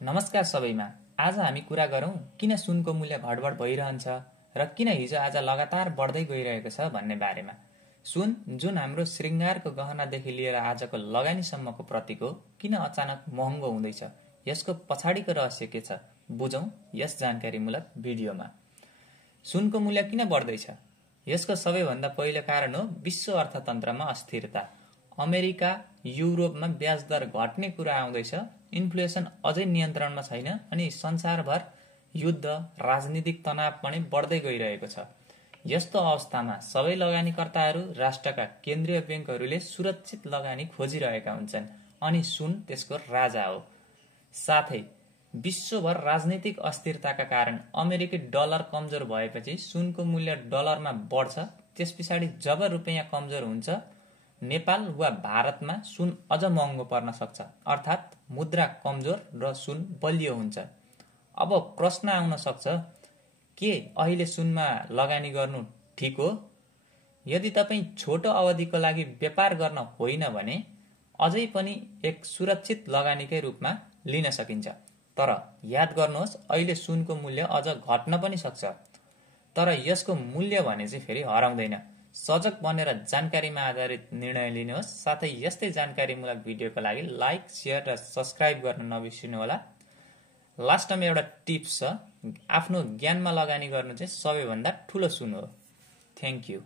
नमस्कार सबैमा। आज हामी कुरा गरौँ किन सुनको मूल्य घटबढ भइरहन्छ र किन हिजो आज लगातार बढ्दै गइरहेको छ भन्ने बारेमा। सुन जुन हाम्रो श्रृंगारको गहनादेखि लिएर आजको लगानीसम्मको प्रतीक हो, किन अचानक महँगो हुँदैछ, यसको पछाडिको रहस्य के छ, बुझौँ यस जानकारीमूलक भिडियोमा। सुनको मूल्य किन बढ्दैछ? यसको सबैभन्दा पहिलो कारण हो विश्व अर्थतन्त्रमा अस्थिरता। अमेरिका, युरोपमा ब्याज दर घट्ने कुरा आउँदैछ, इन्फ्लेसन अझै नियन्त्रणमा छैन अनि संसारभर युद्ध, राजनीतिक तनाव पनि बढ्दै गइरहेको छ। यस्तो अवस्थामा सबै लगानीकर्ताहरू, राष्ट्रका केन्द्रीय ब्याङ्कहरूले सुरक्षित लगानी खोजिरहेका हुन्छन् अनि सुन त्यसको राजा हो। साथै विश्वभर राजनीतिक अस्थिरताका कारण अमेरिकी डलर कमजोर भएपछि सुनको मूल्य डलरमा बढ्छ। त्यसपछाडि जब रुपैयाँ कमजोर हुन्छ, नेपाल वा भारतमा सुन अझ महँगो पर्न सक्छ, अर्थात् मुद्रा कमजोर र सुन बलियो हुन्छ। अब प्रश्न आउन सक्छ, के अहिले सुनमा लगानी गर्नु ठिक हो? यदि तपाईँ छोटो अवधिको लागि व्यापार गर्न होइन भने अझै पनि एक सुरक्षित लगानीकै रूपमा लिन सकिन्छ। तर याद गर्नुहोस्, अहिले सुनको मूल्य अझ घट्न पनि सक्छ, तर यसको मूल्य भने चाहिँ फेरि हराउँदैन। सजग बनेर जानकारीमा आधारित निर्णय लिनुहोस्। साथै यस्तै जानकारीमूलक भिडियोको लागि लाइक, शेयर र सब्स्क्राइब गर्न नबिर्सिनुहोला। लास्टमा एउटा टिप्स छ, आफ्नो ज्ञानमा लगानी गर्नु चाहिँ सबैभन्दा ठुलो सुन हो। Thank you.